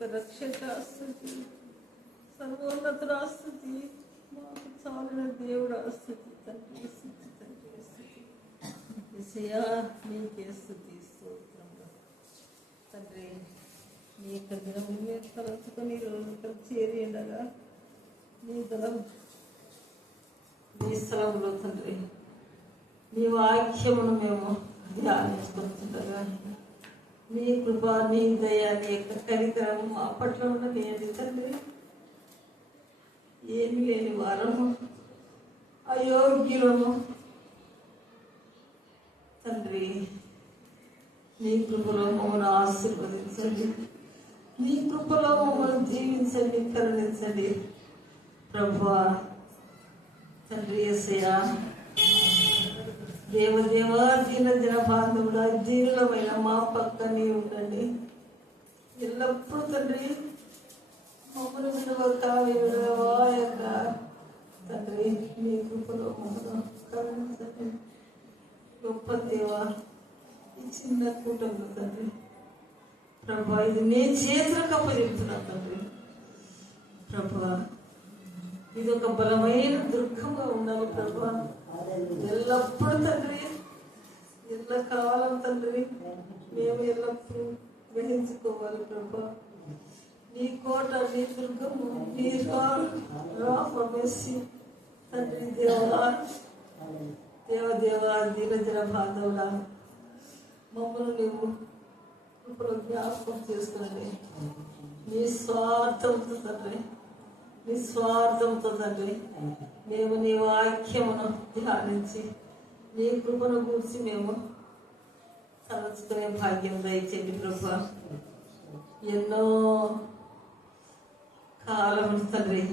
యొక్క రక్షక స్తుతి, సర్వోన్నతుడు స్తుతి, మాకు చాలిన దేవుడు స్తుతి తండ్రి, స్తుతి తండ్రి, స్తుతి యేసయ్యా నీకే స్తుతి స్తోత్రములు తండ్రి. నీ యొక్క దినము మీరు తలంచుకొని ఈరోజు ఇక్కడ చేరి ఉండగా నీ దినం నీ స్థలంలో తండ్రి నీ వాక్యమును మేము ధ్యానిస్తుండగా నీ కృప నీ దయ నీ యొక్క కనికరం మా పట్ల ఉన్నది ఏంటి తండ్రి. ఏమి లేని వారము, అయోగ్యులము తండ్రి. నీ కృపలో మమ్మల్ని ఆశీర్వదించండి, నీ కృపలో మమ్మల్ని జీవించండి, కరుణించండి ప్రభువా తండ్రి. యేసయ్యా దేవదేవ దీన దిన బాంధవుడా, దీనులమైన మా పక్కనే ఉండండి ఎల్లప్పుడూ తండ్రి. మమ్మల్ని విడవక విడవాయక తండ్రి నీ కృపలో మమ్మల్ని కరుణించండి. గొప్ప దేవ ఈ చిన్న కూటంలో తండ్రి ప్రభా ఇది నీ చేతులకు అప్పచెప్తున్నా తండ్రి. ప్రభా ఇది ఒక బలమైన దుర్గంగా ఉండాలి ప్రభా ఎల్లప్పుడు తండ్రి, ఎల్లకాలం తండ్రి మేము ఎల్లప్పుడు గ్రహించుకోవాలి ప్రభా. నీ కోట, నీ దుర్గము, నీ రాసి తండ్రి. దేవా దేవదేవ దీనజన బాంధవులా మమ్మల్ని నువ్వు ఇప్పుడు జ్ఞాపకం చేసుకుని నీ స్వార్థంతో తండ్రి, నీ స్వార్థంతో తండ్రి మేము నీ వాక్యమును ధ్యానించి నీ కృపను గురించి మేము తలచుకునే భాగ్యం దయచేయండి ప్రభా. ఎన్నో కాలం తండ్రి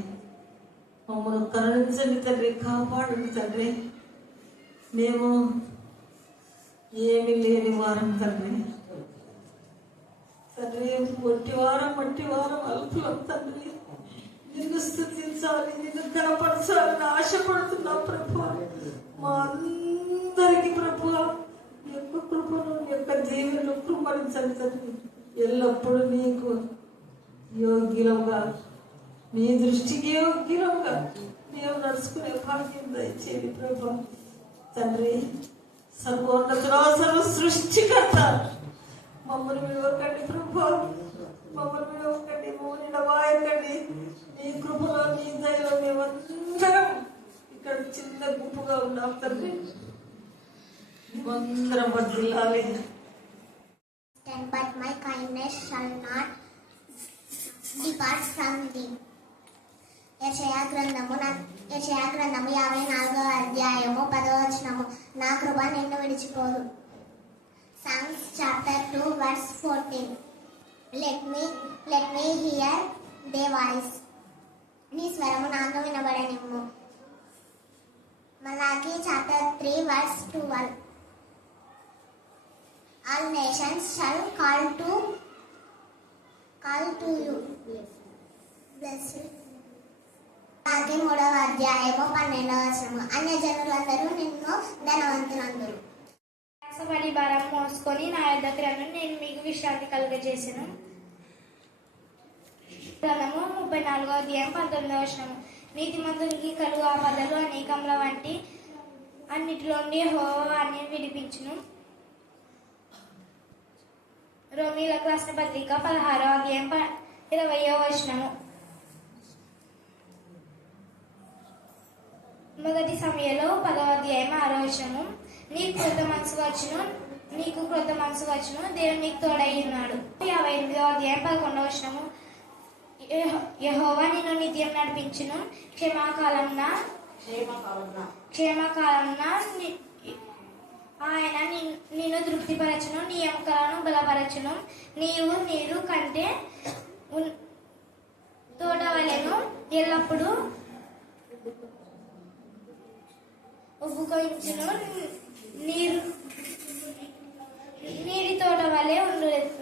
మమ్మల్ని కరుణించండి తండ్రి, కాపాడండి తండ్రి. మేము ఏమి లేని వారం తండ్రి. తండ్రి మట్టివారం అల్పులం తండ్రి. నిన్ను స్థుతించాలి, నిన్ను కనపరచాలని ఆశపడుతున్నాం ప్రభు. మా అందరికి ప్రభు యొక్క కృపను యొక్క దీవెనలు కృపరించండి తండ్రి. ఎల్లప్పుడూ నీకు యోగ్యులంగా, నీ దృష్టికి యోగ్యులంగా మేము నడుచుకునే భాగ్యం దయచేయండి ప్రభు తండ్రి. సర్వోన్నతుడా, సర్వ సృష్టికర్త మమ్మల్ని విడవకండి ప్రభు, మమ్మల్ని విడవకండి, మమ్మల్ని నవాయకండి. నీ కృపలో నీ దయలో మేమందరం ఇక్కడ చిన్న గుంపుగా ఉన్నాం తండ్రి. మేమందరం వర్ధిల్లాలి. But my kindness shall not depart from thee. యెషయా గ్రంథము 54వ అధ్యాయము 10వ వచనము. నా కృప నిన్ను విడిచిపోదు. Psalms chapter 2 verse 14. Let me hear thy voice. నీ స్వరము నాకు వినబడనిమ్ము. Malachi chapter 3 verse 12. All nations shall call to you. Bless you. Malachi 3వ అధ్యాయము 12వ వచనము. అన్యజనులందరూ నిన్ను ధనవంతులందరూ ప్రయాసపడి భారం మోసుకొని నా యొద్దకు రండి, నేను మీకు విశ్రాంతి కలుగజేసాను. గ్రంథము 34వ అధ్యాయం 19వ వచనము. నీతిమంతునికి కలుగు ఆపదలు అనేకముల వంటి అన్నిటిలోండి యెహోవా అని విడిపించును. రోమీయులకు రాసిన పత్రిక 16వ అధ్యాయం 20వ వచనము. మొదటి సమయంలో 10వ అధ్యాయం 6వ వచనము. నీకు క్రొత్త మనసు వచ్చును, దేవుడు నీకు తోడై ఉన్నాడు. 58వ అధ్యాయం 11వ వచనము. యెహోవా నిన్ను నిత్యం నడిపించును, క్షేమకాలమున ఆయన నిన్ను తృప్తిపరచును, నీ ఎముకలను బలపరచును. నీరు కంటే తోడవలెను, ఎల్లప్పుడూ ఉబ్బుకొంచును. నీటి తోట వలె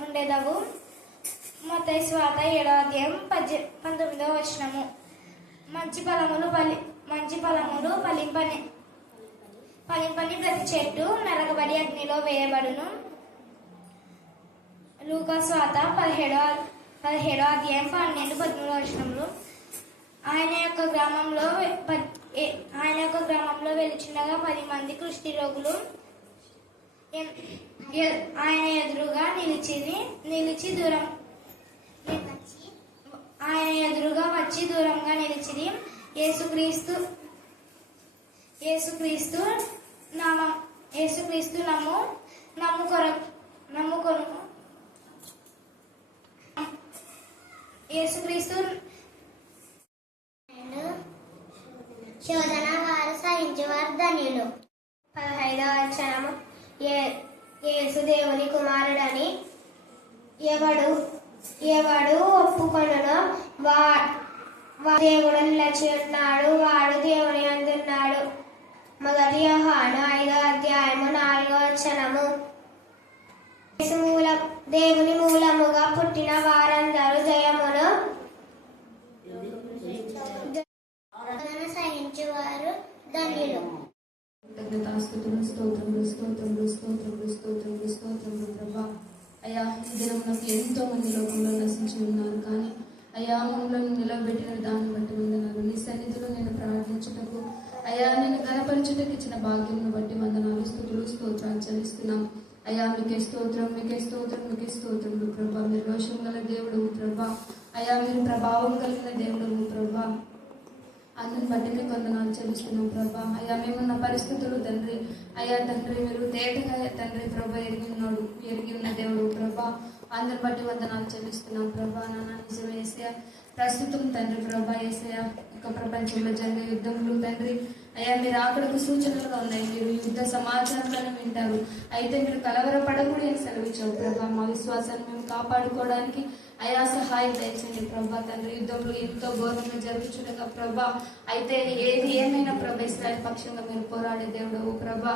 ఉండేదవు. మత్తయి సువార్త 7వ అధ్యాయం 19వ వచనము. మంచి ఫలములు ఫలింపని ప్రతి చెట్టు నరకబడి అగ్నిలో వేయబడును. లూకా సువార్త 17వ అధ్యాయం 12-13 వచనములు. ఆయన యొక్క గ్రామంలో వెలుచుండగా 10 మంది కుష్టి రోగులు ఆయన ఎదురుగా వచ్చి దూరంగా నిలిచిరి. యేసుక్రీస్తు శోధన వారు సహించువారు ధన్యులు. 15వ వచనము. యేసు దేవుని కుమారుడని ఎవడు ఒప్పుకొనునో దేవుడు నిలిచి ఉన్నాడు, వాడు దేవుని అందున్నాడు. 1 యోహాను 5వ అధ్యాయము 4వ వచనము. దేవుని మూలముగా పుట్టిన వారందరూ జయమును సహించువారు ధన్యులు. కృతజ్ఞతాస్తుతులు, స్తోత్రములు స్తోత్రములు స్తోత్రములు స్తోత్రములు స్తోత్రములు ప్రభా. అయ్యా, ఈ దినమునకు ఎంతో మంది లోకంలో నశించి ఉన్నారు, కానీ అయ్యా మమ్మల్ని నిలబెట్టిన విధానం బట్టి వందనాలు. నీ సన్నిధిలో నేను ప్రార్థించుటకు, అయ్యా నేను కనపరచుటకు ఇచ్చిన భాగ్యమును బట్టి వందనాలు, స్తుతులు స్తోత్రాలు చెల్లిస్తున్నాం. అయ్యా మీకే స్తోత్రం, మీకే స్తోత్రం, మీకే స్తోత్రములు ప్రభా. మీరు రోషం గల దేవుడు ప్రభా. అయ్యా మీరు ప్రభావం కలిగిన దేవుడు ప్రభా. అందుని బట్టి మీకు వందనాలు చెల్లిస్తున్నాం ప్రభా. అయ్యా మేమున్న పరిస్థితులు తండ్రి, అయ్యా తండ్రి మీరు తేటగా తండ్రి ప్రభా ఎరిగి ఉన్న దేవుడు ప్రభా. అందుని బట్టి వందనాలు చెల్లిస్తున్నాం ప్రభా. నాన్న నిజమే ఏసయ్య, ప్రస్తుతం తండ్రి ప్రభా ఏసయ్య యొక్క ప్రపంచంలో జరిగే యుద్ధములు తండ్రి అయ్యా మీరు అక్కడకు సూచనలుగా ఉన్నాయి. మీరు యుద్ధ సమాచారాలను వింటారు, అయితే మీరు కలవరపడకూడదు అని సెలవిచ్చావు ప్రభా. మా విశ్వాసాన్ని మేము కాపాడుకోవడానికి అయా సహాయం దయచండి ప్రభా. తండ్రి యుద్ధంలో ఎంతో ఘోరంగా జరుగుతుండగా ప్రభా, అయితే ఏది ఏమైనా ప్రభా ఇశ్రాయేలు పక్షంగా మీరు పోరాడే దేవుడు ప్రభా.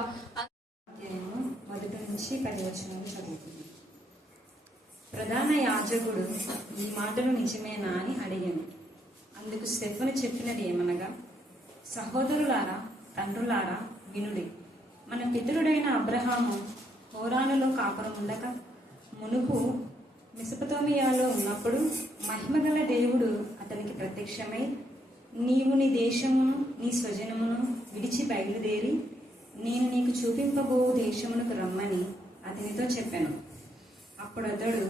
1-10 వచనాలు చదువుతుంది. ప్రధాన యాజకుడు ఈ మాటలు నిజమేనా అని అడిగాను. అందుకు స్టెఫను చెప్పినది ఏమనగా, సహోదరులారా, తండ్రులారా, వినుడి. మన పితరుడైన అబ్రహాము హోరానులో కాపురం ఉండక మునుపు మెసొపొతామియాలో ఉన్నప్పుడు మహిమగల దేవుడు అతనికి ప్రత్యక్షమై, నీవు నీ దేశమును నీ స్వజనమును విడిచి బయలుదేరి నేను నీకు చూపింపబో దేశమునకు రమ్మని అతనితో చెప్పాను. అప్పుడు అతడు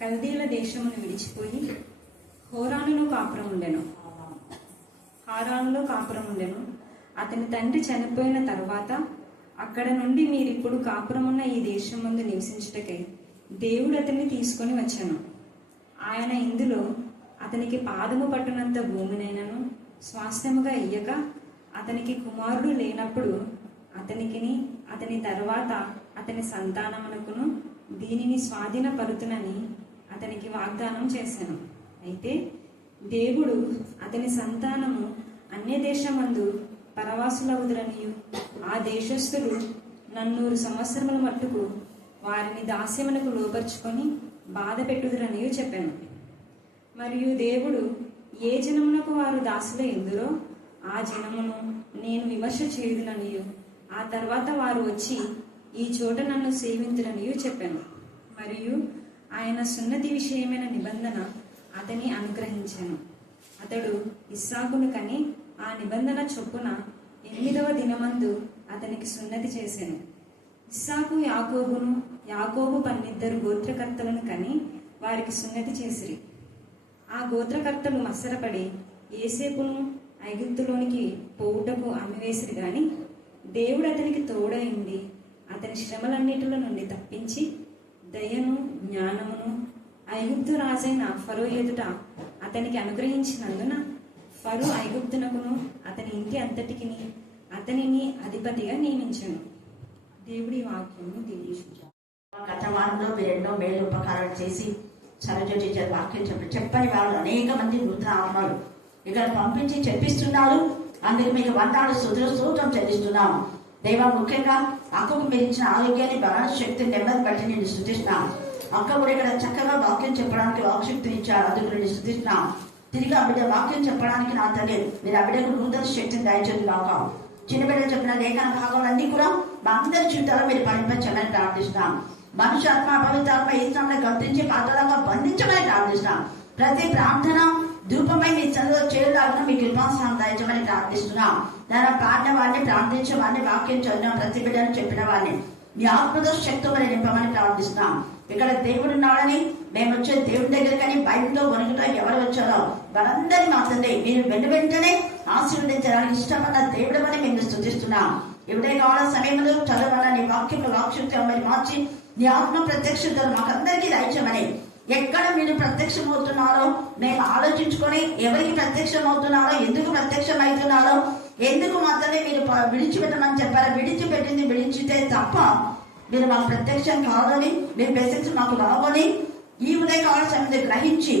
కల్దీల దేశమును విడిచిపోయి హారానులో కాపురం ఉండెను. అతని తండ్రి చనిపోయిన తర్వాత అక్కడ నుండి మీరిప్పుడు కాపురమున్న ఈ దేశం ముందు నివసించుటకై దేవుడు అతన్ని తీసుకొని వచ్చాను. ఆయన ఇందులో అతనికి పాదము పట్టునంత భూమినైనను స్వాస్థ్యముగా ఇయ్యక, అతనికి కుమారుడు లేనప్పుడు అతనికిని అతని తర్వాత అతని సంతానమునకును దీనిని స్వాధీనపరుతునని అతనికి వాగ్దానం చేశాను. అయితే దేవుడు అతని సంతానము అన్య దేశమందు పరవాసులవుదురనియు, ఆ దేశస్థులు 400 సంవత్సరముల మట్టుకు వారిని దాస్యమునకు లోపరుచుకొని బాధ పెట్టుదురనియు చెప్పాను. మరియు దేవుడు ఏ జనమునకు వారు దాసులై ఎందురో ఆ జనమును నేను విమర్శ చేయుదుననియు, ఆ తర్వాత వారు వచ్చి ఈ చోట నన్ను సేవింతురనియు చెప్పాను. మరియు ఆయన సున్నతి విషయమైన నిబంధన అతని అనుగ్రహించాను. అతడు ఇస్సాకును కని ఆ నిబంధన చొప్పున 8వ దినమందు అతనికి సున్నతి చేశాను. ఇస్సాకు యాకోబు 12 గోత్రకర్తలను కని వారికి సున్నతి చేసిరి. ఆ గోత్రకర్తలు మత్సరపడి యోసేపును ఐగుప్తులోనికి పోవుటకు అమ్మివేసిరి గాని దేవుడు అతనికి తోడై ఉండి అతని శ్రమలన్నిటిలో నుండి తప్పించి దయను జ్ఞానమును ఐగుప్తు రాజైన ఫరో ఎదుట అతనికి అనుగ్రహించినందున ఫరో ఐగుప్తునకును అతని ఇంటి అంతటికి అతనిని అధిపతిగా నియమించాను. దేవుడి వాక్యము దీవించును. గత వారంలో మీరు ఎన్నో మేలు ఉపకారాలు చేసి సరజ వాక్యం చెప్పని వాళ్ళు అనేక మంది వృద్ధామలు ఇక్కడ పంపించి చెప్పిస్తున్నారు. అందుకు మీకు వందనాలు స్తోత్రం చెల్లిస్తున్నాము. దేవా, ముఖ్యంగా అక్కకు మీరు ఇచ్చిన ఆరోగ్యాన్ని, బల శక్తిని, నెమ్మది బట్టి నేను స్తుతిస్తున్నాను. అక్క కూడా ఇక్కడ చక్కగా వాక్యం చెప్పడానికి వాక్శక్తిని ఇచ్చారు, అందుకు నేను స్తుతిస్తున్నాను. తిరిగి ఆ బిడ్డ వాక్యం చెప్పడానికి నా తల్లి మీరు ఆ బిడ్డకు నూతన శక్తిని దయచేద్దాక. చిన్న బిడ్డ చెప్పిన లేఖన భాగాలన్నీ కూడా మా అందరి జీవితాల్లో మీరు ఫలించమని ప్రార్థిస్తున్నాం. మనుష్యాత్మ పవిత్రాత్మ ఈశ్వరంలో గర్తించి పాతాళంగా బంధించమని ప్రార్థిస్తున్నాం. ప్రతి ప్రార్థన ధూపమై మీ చదువు చేయలాగా మీ కృపాసనం దయచమని ప్రార్థిస్తున్నాం. దాని పాడిన వాడిని, ప్రార్థించే వాడిని, వాక్యం చదివిన ప్రతి బిడ్డను చెప్పిన వాడిని మీ ఆత్మతో శక్తిమని నింపమని ప్రార్థిస్తున్నాం. ఇక్కడ దేవుడు ఉన్నాడని మేము వచ్చే దేవుడి దగ్గరకని భయంతో వణుకుతో ఎవరు వచ్చారో వాళ్ళందరినీ మా తండ్రి మీరు వెంటనే ఆశీర్వదించడానికి ఇష్టపడ్డ దేవుడు అని మేము స్తుతిస్తున్నాం. ఇవిడే కావాల సమయంలో చదవాల నీ వాక్యంలో వాక్శక్తి మార్చి నీ ఆత్మ ప్రత్యక్షతలు మాకందరికీ దయచమని, ఎక్కడ మీరు ప్రత్యక్షమవుతున్నారో మేము ఆలోచించుకొని ఎవరికి ప్రత్యక్షమవుతున్నారో, ఎందుకు ప్రత్యక్షమవుతున్నారో, ఎందుకు మాత్రమే మీరు విడిచిపెట్టమని చెప్పారు. విడిచిపెట్టింది విడిచితే తప్ప మీరు మాకు ప్రత్యక్షం కాదని, మీరు బెసిక్స్ మాకు రావని ఈ ఉదయం కావాల్సిన గ్రహించి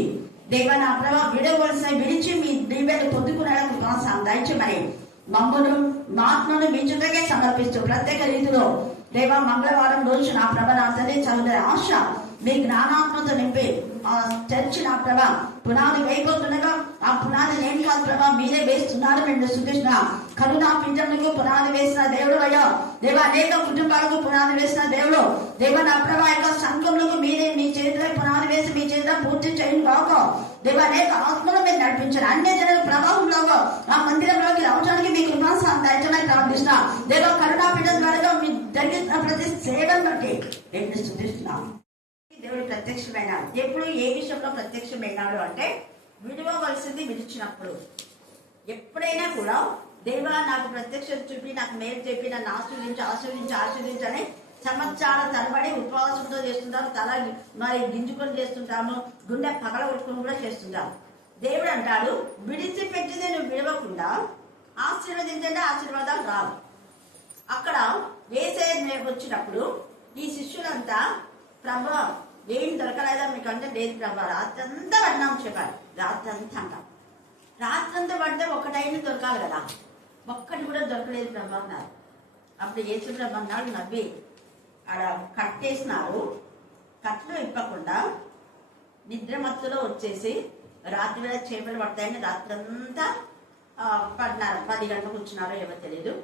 దేవా నా ప్రభావ విడవలసిన విడిచి మీ దీవెలు పొందుకునేందుకు ప్రోత్సాహం దయచమని మమ్మను మాత్మను మీ చుట్టకే సమర్పిస్తూ ప్రత్యేక రీతిలో దేవా మంగళవారం రోజు నా ప్రభ నా తల్లి చదువుతున్న ఆశ మీ జ్ఞానాత్మతో నింపి ఆ చర్చి నా ప్రభ పునాది వేయబోతుండగా ఆ పునాది నేను కాదు ప్రభా మీరే వేస్తున్నారు. మేము స్తుతిస్తున్నాం. కరుణా పింఛన్లకు పునాది వేసిన దేవుడు అయ్యా దేవా, అనేక కుటుంబాలకు పునాది వేసిన దేవుడు దేవా నా ప్రభా యొక్క సంఘములకు మీరే మీ చేతిలో పునాది వేసి మీ చేతిలో పూర్తి చేయను కాక దేవా అనేక ఆత్మలు మీరు నడిపించారు. అన్ని జనుల ప్రభావంలోగా ఆ మందిరంలోకి రావడానికి మీ కృపాసనం దయచమని ప్రార్థిస్తున్నాం. దేవా కరుణా పింఛన్ ద్వారా మీ జరిగిన ప్రతి సేవను బట్టి మేము స్తుతిస్తున్నాం. దేవుడు ప్రత్యక్షమైనాడు. ఎప్పుడు ఏ విషయంలో ప్రత్యక్షమైనాడు అంటే విడవలసింది విడిచినప్పుడు. ఎప్పుడైనా కూడా దేవా నాకు ప్రత్యక్షత చూపి నాకు మేలు చెప్పి నన్ను ఆశీర్వించని సంవత్సరాల తరబడి ఉపవాసంతో చేస్తుంటాము. తల మరి గింజుకొని చేస్తుంటాము, గుండె పగల కొట్టుకొని కూడా చేస్తుంటాము. దేవుడు అంటాడు విడిచిపెట్టింది నువ్వు విడవకుండా ఆశీర్వదించండి, ఆశీర్వాదాలు రావు. అక్కడ యేసయ్య వచ్చినప్పుడు ఈ శిష్యులంతా ప్రభా ఏం దొరకలేదా మీకంటే లేదు ప్రభా రాత్రి అంతా పడినాం చెప్పారు. రాత్రి అంతా అంటాం. రాత్రి అంతా పడితే ఒకటైనా దొరకాలి కదా, ఒక్కటి కూడా దొరకలేదు ప్రభా అన్నారు. అప్పుడు యేసు ప్రభు అన్నాడు నవ్వి ఆడ కట్టేసినారు, కట్లు ఇప్పకుండా నిద్రమత్తులో వచ్చేసి రాత్రి వేళ చేపలు పడతాయని రాత్రి అంతా పడినారు. 10 గంటలకు వచ్చినారో ఏమో తెలియదు.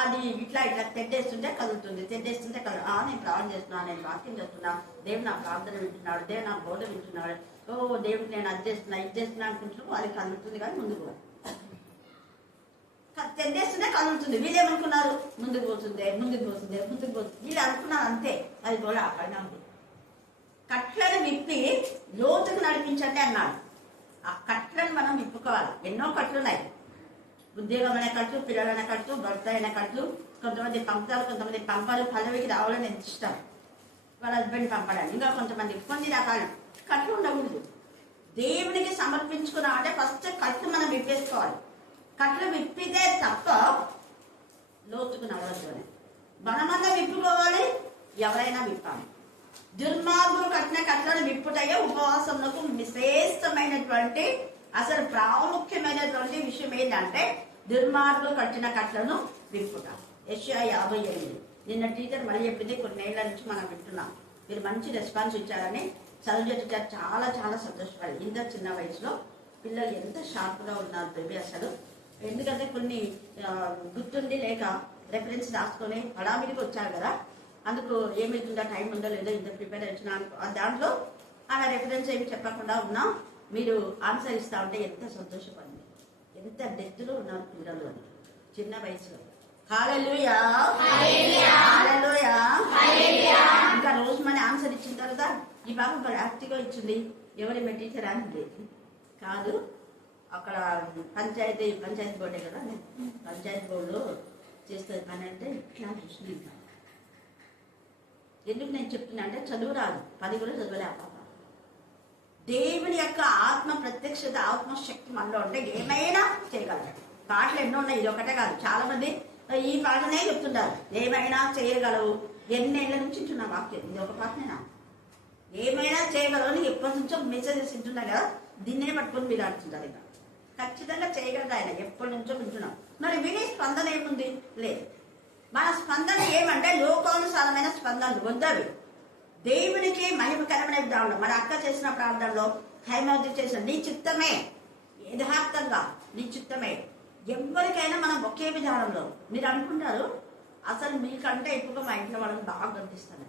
అది ఇట్లా తెడ్డేస్తుంటే కదులుతుంది, తెడ్డేస్తుంటే నేను ప్రార్థన చేస్తున్నాను, నేను వాక్యం చేస్తున్నా, దేవుడు నా ప్రార్థన వింటున్నాడు, దేవుడు నా బోధ వింటున్నాడు, ఓ దేవుడు నేను అది చేస్తున్నా ఇది చేస్తున్నా అనుకుంటున్నాను. అది కదులుతుంది కానీ ముందుకు తెడ్డేస్తుంటే కదులుతుంది. వీళ్ళేమనుకున్నారు ముందుకు పోతుంది. వీళ్ళు అనుకున్నారు అంతే. అది కూడా అక్కడనే ఉంది. కట్లను విప్పి లోతుకు నడిపించండి అన్నాడు. ఆ కట్లను మనం విప్పుకోవాలి. ఎన్నో కట్లు ఉన్నాయి. ఉద్యోగం అనే కట్లు, పిల్లలైన కట్లు, భర్త అయిన కట్లు. కొంతమంది పంపుతారు, కొంతమంది పంపరు. పల్లవికి రావాలని ఎంత ఇష్టం, వాళ్ళ హస్బెండ్ పంపడానికి. ఇంకా కొంతమంది కొన్ని రకాల కట్లు ఉండకూడదు. దేవునికి సమర్పించుకున్నా అంటే ఫస్ట్ కట్లు మనం విప్పేసుకోవాలి. కట్లు విప్పితే తప్ప లోతుకు నడవద్దు అని మనమన్నా విప్పుకోవాలి, ఎవరైనా విప్పాలి. దుర్మార్గులు కట్టిన కట్లను విప్పుటయ్యే ఉపవాసంలో శ్రేష్టమైనటువంటి అసలు ప్రాముఖ్యమైనటువంటి విషయం ఏంటంటే దుర్మార్గులు కట్టిన కట్లను విప్పుట. యెషయా 58. నిన్న టీచర్ మళ్ళీ చెప్పింది, కొన్ని ఏళ్ల నుంచి మనం వింటున్నాం. మీరు మంచి రెస్పాన్స్ ఇచ్చారని చదువు చాలా చాలా సంతోషపడి. ఇంత చిన్న వయసులో పిల్లలు ఎంత షార్ప్గా ఉన్నారు బేబీ అసలు. ఎందుకంటే కొన్ని గుర్తుండి లేక రెఫరెన్స్ రాసుకొని హడావిడికి వచ్చారు కదా, అందుకు ఏమవుతుందో టైం ఉందో లేదో ఇంత ప్రిపేర్ వచ్చినా దాంట్లో ఆమె రెఫరెన్స్ ఏమి చెప్పకుండా ఉన్నా మీరు ఆన్సర్ ఇస్తా ఉంటే ఎంత సంతోషపడింది. ఎంత డెప్త్లో ఉన్నారు పిల్లలు అని చిన్న వయసులో. హల్లెలూయా హల్లెలూయా. ఇంకా రోజు మన ఆన్సర్ ఇచ్చిన తర్వాత ఈ బాబు యాక్టివ్గా ఇచ్చింది, ఎవరి టీచర్ అని కాదు, అక్కడ పంచాయతీ బోర్డే కదా, పంచాయతీ బోర్డులో చేస్తుంది పని అంటే ఇట్లా చూసిన. ఇంకా ఎందుకు నేను చెప్తున్నా అంటే చదువు రాదు, 10 కూడా చదవలే. పాప దేవుని యొక్క ఆత్మ ప్రత్యక్షత, ఆత్మశక్తి మనలో ఉంటే ఏమైనా చేయగలరు. పాటలు ఎన్నో ఉన్నాయి, ఇది ఒకటే కాదు. చాలా మంది ఈ పాటనే చెప్తుంటారు, ఏమైనా చేయగలవు. ఎన్నేళ్ల నుంచి వింటున్నా వాక్యం, ఇది ఒక పాటనేనా, ఏమైనా చేయగలవు. నీకు ఎప్పటి నుంచో మెసేజెస్ వింటున్నా కదా, దీన్నే పట్టుకొని మీరు ఆడుతుంటారు. ఇక ఖచ్చితంగా చేయగలరు ఆయన, ఎప్పటి నుంచో వింటున్నాం. మరి వినే స్పందన ఏముంది? లేదు. మన స్పందన ఏమంటే లోకానుసారమైన స్పందనలు వద్దవి. దేవునికి మహిమకరమైన విధానంలో మన అక్క చేసిన ప్రార్థనలో హైమవతి చేసిన నీ చిత్తమే, యథార్థంగా నీ చిత్తమే. ఎవరికైనా మనం ఒకే విధానంలో. మీరు అనుకుంటారు అసలు మీకంటే ఎక్కువగా మా ఇంట్లో వాళ్ళని బాగా గర్తిస్తాను.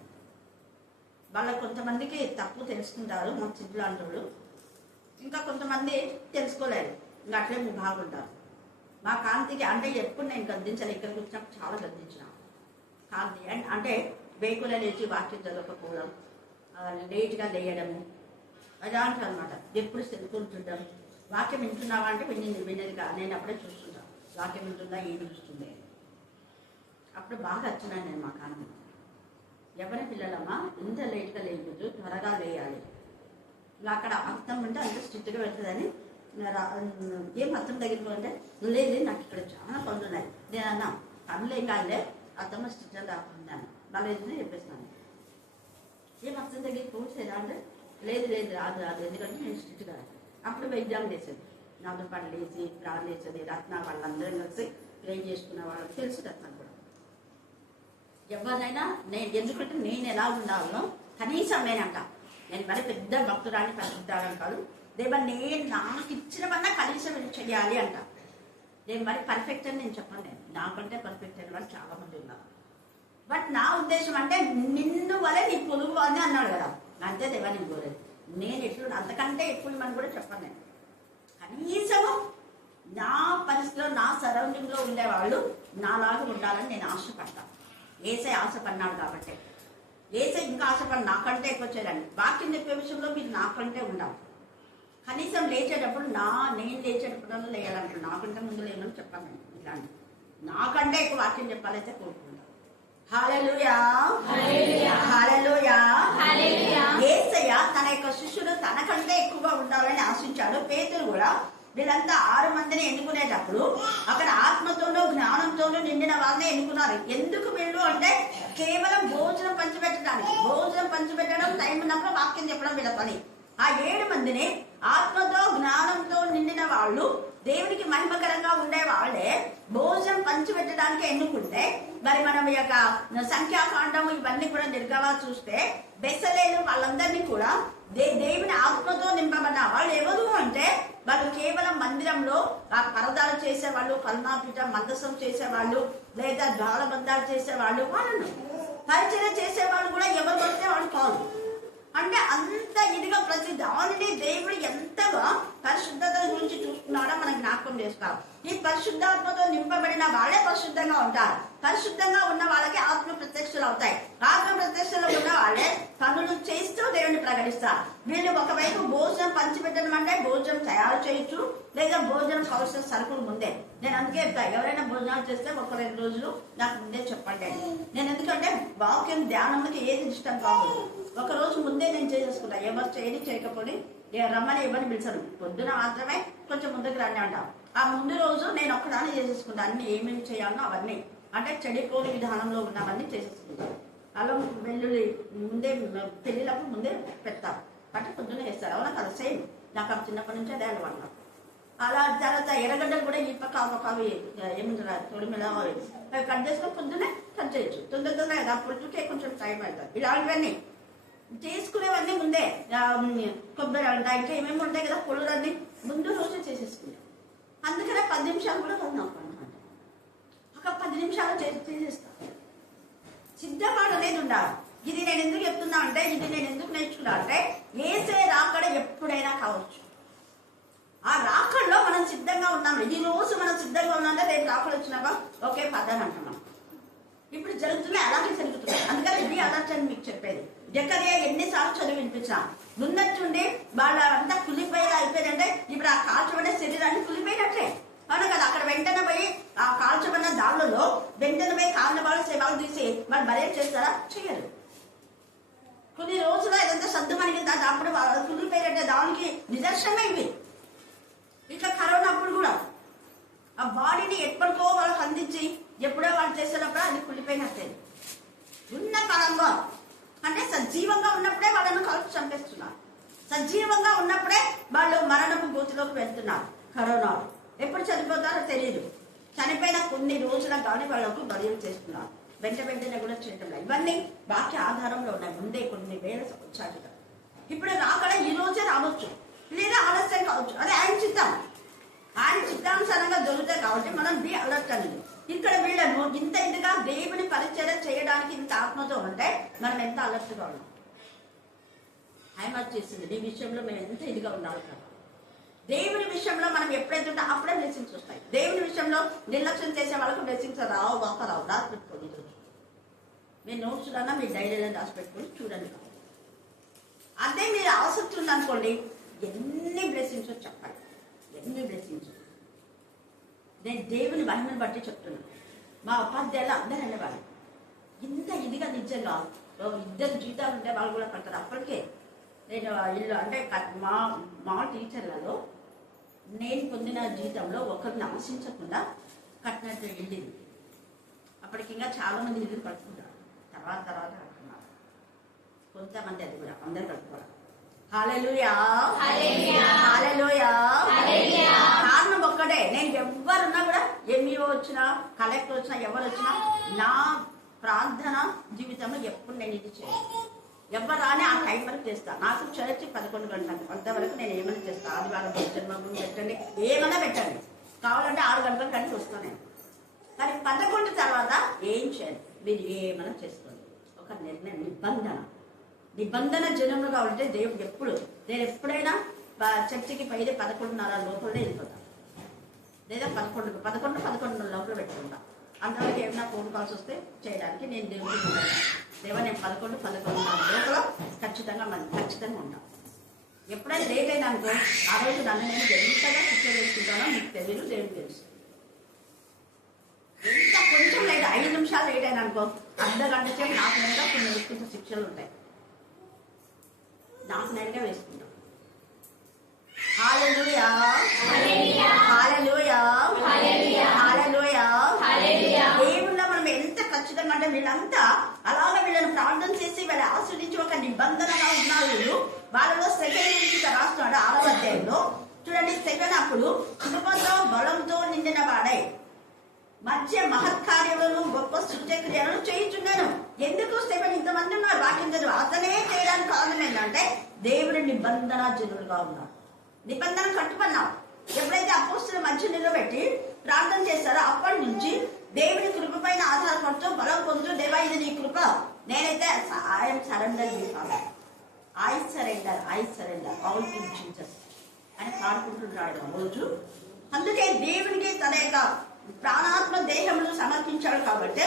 వాళ్ళ కొంతమందికి తప్పు తెలుసుకుంటారు మా చిట్లు అంటారు, ఇంకా కొంతమంది తెలుసుకోలేరు, ఇంకా అట్లే బాగుంటారు. మా కాంతికి అంటే ఎప్పుడు నేను గద్దించాలి, ఇక్కడికి వచ్చినప్పుడు చాలా గద్దించిన. కాంతి అంటే వేకుల లేచి వాక్యం చదవకపోవడం, లేట్గా లేయడము, అలాంటివి అనమాట. ఎప్పుడు తెలుసుకుంటుంటాం. వాక్యం వింటున్నావా అంటే వినేదిగా నేను అప్పుడే చూస్తుంటాను, వాక్యం వింటుందా ఏమి చూస్తుంది. అప్పుడు బాగా వచ్చినాను నేను మా కాలం. ఎవరి పిల్లలమ్మా ఇంత లేట్గా లేయకూడదు, త్వరగా లేయాలి. ఇంకా అక్కడ అర్థం ఉంటే అంత స్ట్రిక్ట్గా పెడుతుందని ఏం అర్థం దగ్గరికి అంటే లేదు నాకు ఇక్కడ చాలా పనులు ఉన్నాయి. నేను అన్నా పనులు కాదులే, అర్థం స్ట్రిక్ట్గా రాకున్నాను వాళ్ళు ఏదైనా చెప్పేస్తున్నాను. ఏం అర్థం దగ్గరికి పోసేదా అంటే లేదు రాదు ఎందుకంటే నేను స్ట్రిక్ట్గా. అప్పుడు ఎగ్జామ్ చేసేది, నాతో పాటు లేచి ప్రాణం చేసేది. రత్న వాళ్ళందరం కలిసి ప్రే చేసుకున్న వాళ్ళకి తెలుసు. రత్న కూడా ఎవరినైనా నేను ఎందుకంటే నేను ఎలా ఉండాలో కనీసం నేనంట, నేను మరి పెద్ద భక్తురాన్ని పరిశుద్ధాలని కాదు, దేవా నేను నాకు ఇచ్చినవన్నా కనీసం చేయాలి అంట. నేను మరి పర్ఫెక్ట్ అని నేను చెప్పను, నేను నాకంటే పర్ఫెక్ట్ అయిన వాళ్ళు చాలా మంది ఉన్నారు. బట్ నా ఉద్దేశం అంటే నిన్ను వలె నీ పొలుగు అని అన్నాడు కదా, అంతే దేవా నేను కోరేది. నేను ఎట్లు అంతకంటే ఎక్కువ మనం కూడా చెప్పను. నేను కనీసము నా పరిస్థితిలో నా సరౌండింగ్లో ఉండేవాళ్ళు నాలాగా ఉండాలని నేను ఆశపడతాను. ఏసై ఆశపడినాడు కాబట్టి, ఏసై ఇంకా ఆశపడి నాకంటే ఎక్కువ చేయాలండి. వాక్యం చెప్పే విషయంలో మీరు నాకంటే ఉండాలి. కనీసం లేచేటప్పుడు నేను లేచేటప్పుడు లేయాలంటారు, నాకంటే ముందు లేనని చెప్పాను. ఇలాంటి నాకంటే ఎక్కువ వాక్యం చెప్పాలైతే కోరుకుంటాను. హల్లెలూయా హల్లెలూయా హల్లెలూయా. యేసయ్య తన యొక్క శిష్యులు తనకంటే ఎక్కువగా ఉండాలని ఆశించాడు. పేతురు కూడా వీళ్ళంతా 6 మందిని ఎన్నుకునేటప్పుడు అక్కడ ఆత్మతోనూ జ్ఞానంతోనూ నిండిన వాళ్ళని ఎన్నుకున్నారు. ఎందుకు వీళ్ళు అంటే కేవలం భోజనం పంచిపెట్టడం టైం ఉన్నప్పుడు వాక్యం చెప్పడం వీళ్ళ పని. ఆ 7 మందిని ఆత్మతో జ్ఞానంతో నిండిన వాళ్ళు, దేవునికి మహిమకరంగా ఉండే వాళ్ళే భోజనం పంచిపెట్టడానికి ఎన్నుకుంటే, మరి మనం ఈ యొక్క సంఖ్యాకాండము ఇవన్నీ కూడా నిర్గవా చూస్తే బెసలేలు వాళ్ళందరినీ కూడా దేవుని ఆత్మతో నింపబడ్డ వాళ్ళు ఎవరు అంటే వాళ్ళు కేవలం మందిరంలో ఆ పరదాలు చేసేవాళ్ళు, కల్నాపీఠ మందసం చేసేవాళ్ళు, లేదా ద్వారబంధాలు చేసేవాళ్ళు, వాళ్ళను పరిచయం చేసేవాళ్ళు కూడా ఎవరు పడితే వాళ్ళు కాదు. అంటే అంత ఇదిగా ప్రతి దానిని దేవుడు ఎంతగా పరిశుద్ధత గురించి చూస్తున్నాడో మనకు జ్ఞాపకం చేస్తారు. ఈ పరిశుద్ధాత్మతో నింపబడిన వాళ్ళే పరిశుద్ధంగా ఉంటారు. పరిశుద్ధంగా ఉన్న వాళ్ళకి ఆత్మ ప్రత్యక్షలు అవుతాయి. ఆత్మ ప్రత్యక్షలు ఉన్న వాళ్ళే పనులు చేస్తూ దేవుని ప్రకటిస్తారు. వీళ్ళు ఒకవైపు భోజనం పంచిపెట్టడం అంటే భోజనం తయారు చేయొచ్చు, లేదా భోజనం కావాల్సిన సరుకులు ముందే. నేను అందుకే చెప్తాను, ఎవరైనా భోజనాలు చేస్తే 1-2 రోజులు నాకు ముందే చెప్పండి. నేను ఎందుకంటే వాక్యం ధ్యానంకి ఏది ఇష్టం కాదు, 1 రోజు ముందే నేను చేసేసుకుంటా. ఎవరు చేయకపోతే రమ్మని ఎవరిని పిలిచాను, పొద్దున మాత్రమే కొంచెం ముందుకు రండి అంటాం. ఆ ముందు రోజు నేను ఒక్కదాన్ని చేసేసుకుంటా. అన్ని ఏమేమి చేయాలో అవన్నీ, అంటే చెడిపోని విధానంలో ఉన్నవన్నీ చేసేసుకుంటాను. అల్లం వెల్లుల్లి ముందే పెళ్ళిళ్ళప్పుడు ముందే పెడతారు, అంటే పొద్దున్న వేస్తారు. అవునా కదా? సేమ్ నాకు చిన్నప్పటి నుంచి అదే అలవాటు. అలా తర్వాత ఎర్రగడ్డలు కూడా ఈ పక్క ఆ పక్క అవి ఏముంటారు తొడి మీద కట్ చేసుకొని పొద్దున్నే కట్ చేయొచ్చు. తొందరగా అప్పటికే కొంచెం టైం అవుతుంది. ఇలాంటివన్నీ చేసుకునేవన్నీ ముందే, కొబ్బరి అంట ఇంకా ఏమేమి ఉంటాయి కదా, పొడులన్నీ ముందు రోజే చేసేసుకుంటాం. అందుకనే 10 నిమిషాలు కూడా నాకు అనమాట. ఒక 10 నిమిషాలు చేసేస్తాను. సిద్ధపాటు అనేది ఉండాలి. ఇది నేను ఎందుకు చెప్తున్నా అంటే, ఇది నేను ఎందుకు నేర్చుకున్నా అంటే, ఏసే రాకడ ఎప్పుడైనా కావచ్చు. ఆ రాకడలో మనం సిద్ధంగా ఉన్నాము. ఈ రోజు మనం సిద్ధంగా ఉన్నామంటే రేపు రాకడ వచ్చినాక ఒకే పదాన్ని అంటాం. మనం ఇప్పుడు జరుగుతున్నాయి, అలాగే జరుగుతున్నాయి. అందుకని ఇది అలర్ట్ మీకు చెప్పేది. జకర్యా ఎన్నిసార్లు చదివి వినిపించా, ఉన్నట్టుండి వాళ్ళ అంతా కులిపోయేది అయిపోయిందంటే ఇప్పుడు ఆ కాల్చబడిన శరీరాన్ని కులిపోయినట్లే. అవును కదా? అక్కడ వెంటనే పోయి ఆ కాల్చబడిన దాళ్ళలో వెంటనే పోయి కాళ్ళ వాళ్ళు సేవలు తీసి వాళ్ళు బర్యం చేస్తారా? చెయ్యరు. కొన్ని రోజులు ఇదంతా సర్దు మనకి అప్పుడు కులిపోయినట్టే. దానికి నిదర్శనమే ఇవి. ఇట్లా కరోనా అప్పుడు కూడా ఆ బాడీని ఎప్పటికో వాళ్ళకి అందించి ఎప్పుడో వాళ్ళు చేసేటప్పుడు అది కులిపోయినట్టే. ఉన్న కాలంలో అంటే సజీవంగా ఉన్నప్పుడే వాళ్ళను కలిసి చంపేస్తున్నారు. సజీవంగా ఉన్నప్పుడే వాళ్ళు మరణపు గోతిలోకి వెళ్తున్నారు. కరోనా ఎప్పుడు చనిపోతారో తెలియదు. చనిపోయిన కొన్ని రోజులకు కానీ వాళ్ళకు బర్యం చేస్తున్నారు. వెంటనే కూడా చేయటం లేదు. ఇవన్నీ వాక్య ఆధారంలో ఉన్నాయి. ముందే కొన్ని వేల సంవత్సరాలుగా. ఇప్పుడు రాకడ ఈ రోజే రావచ్చు, లేదా ఆలస్యం కావచ్చు. అదే ఆయన చిత్తం. ఆయన చిత్తానుసారంగా దొరుకుతాయి కాబట్టి మనం బి అలర్ట్ అనేది. ఇక్కడ వీళ్ళను ఇంత ఇంతగా దేవుని పరిచయం చేయడానికి ఇంత ఆత్మతో ఉంటే మనం ఎంత అలర్ట్గా ఉన్నాం. హైమార్క్ చేసింది. నీ విషయంలో మేము ఎంత ఇదిగా ఉండాలి కదా. దేవుని విషయంలో మనం ఎప్పుడైతే ఉంటే అప్పుడే బ్లెస్సింగ్స్ వస్తాయి. దేవుని విషయంలో నిర్లక్ష్యం చేసే వాళ్ళకు బ్లెస్సింగ్స్ రావు. రాసి పెట్టుకోండి. ఈరోజు మీరు నోట్స్ కన్నా మీ డైరీలో రాసి పెట్టుకొని చూడండి. అదే మీరు ఆసక్తి ఉందనుకోండి, ఎన్ని బ్లెస్సింగ్స్ చెప్పండి, ఎన్ని బ్లెస్సింగ్స్. నేను దేవుని మహిమను బట్టి చెప్తున్నాను. మా ఉపాధ్యాయులు అందరూ అనేవాళ్ళు ఇంత ఇదిగా నిజంగా 2 జీతాలు ఉంటే వాళ్ళు కూడా కడతారు. అప్పటికే నేను ఇల్లు అంటే మా టీచర్లలో నేను పొందిన జీతంలో ఒకరిని ఆశించకుండా కట్టినట్టు వెళ్ళింది. అప్పటికి ఇంకా చాలా మంది ఇల్లు కట్టుకుంటారు. తర్వాత కట్టుకున్నారు కొంతమంది, అది కూడా అందరు కట్టుకోవాలి. హల్లెలూయా, హల్లెలూయా. కారణం ఒక్కటే, నేను ఎవరున్నా కూడా ఎంఈఓ వచ్చినా కలెక్టర్ వచ్చినా ఎవరు వచ్చినా నా ప్రార్థన జీవితంలో ఎప్పుడు నేను ఇది చేయను. ఎవరు రాని ఆ టైం వరకు చేస్తాను. నాకు చర్చి 11 గంటలకు అంతవరకు నేను ఏమైనా చేస్తాను. ఆదివారం జన్మభూమి పెట్టండి, ఏమైనా పెట్టండి, కావాలంటే 6 గంటల కంటే వస్తాను నేను. కానీ 11 తర్వాత ఏం చేయాలి, మీరు ఏమైనా చేసుకోండి. ఒక నిర్ణయం, నిబంధన జనములుగా ఉంటే దేవుడు ఎప్పుడు, నేను ఎప్పుడైనా చర్చికి 11:30 లోపలనే వెళ్ళిపోతాను, లేదా 11 లోపల పెట్టుకుంటా. అంతవరకు ఏమైనా ఫోన్ కాల్స్ వస్తే చేయడానికి నేను దేవుడికి దేవా నేను 11:30 లోపల ఖచ్చితంగా ఉంటాను. ఎప్పుడైనా లేట్ అయినా అనుకో, ఆ రోజు నన్ను నేను ఎంతగా శిక్ష చేసుకుంటానో మీకు తెలియదు, దేవుడు తెలుసు. ఎంత కొంచెం లేట్, 5 నిమిషాలు లేట్ అయినా అనుకో, అర్ధగంట సేపు నాకు నేనుగా కొన్ని వేసుకుంటే శిక్షలు ఉంటాయి. నాకు నేనుగా వేసుకుంటాం. హల్లెలూయా, హల్లెలూయా, హల్లెలూయా. దేవుళ్ళ మనం ఎంత ఖచ్చితంగా అంటే వీళ్ళంతా అలాగే వీళ్ళని ప్రార్థన చేసి వీళ్ళ ఆస్వాదించి ఒక నిబంధనగా ఉన్నారు. వాళ్ళలో 2 నుంచి రాస్తున్నాడు 6వ అధ్యాయంలో చూడండి. 2 అప్పుడు కృపతో బలంతో నిండిన వాడై మధ్య మహత్కార్యములను గొప్ప సూచక్రియలను చేయించున్నాను. ఎందుకు 2 ఇంతమంది ఉన్నారు వాక్యం చదువు, అతనే చేయడానికి కారణం ఏంటంటే దేవుడి నిబంధన జనులుగా ఉన్నారు. నిబంధన కట్టుకున్నాం. ఎప్పుడైతే అపోస్తుల మధ్య నిలబెట్టి ప్రార్థన చేస్తారో అప్పటి నుంచి దేవుని కృప పైన ఆధారపడుతూ బలం పొందుతూ, దేవా ఇది నీ కృప, నేనైతే I'm surrender I surrender all to Jesus అని పాడుకుంటున్నాడు రోజు. అందుకే దేవునికి తన యొక్క ప్రాణాత్మ దేహములు సమర్పించాడు కాబట్టి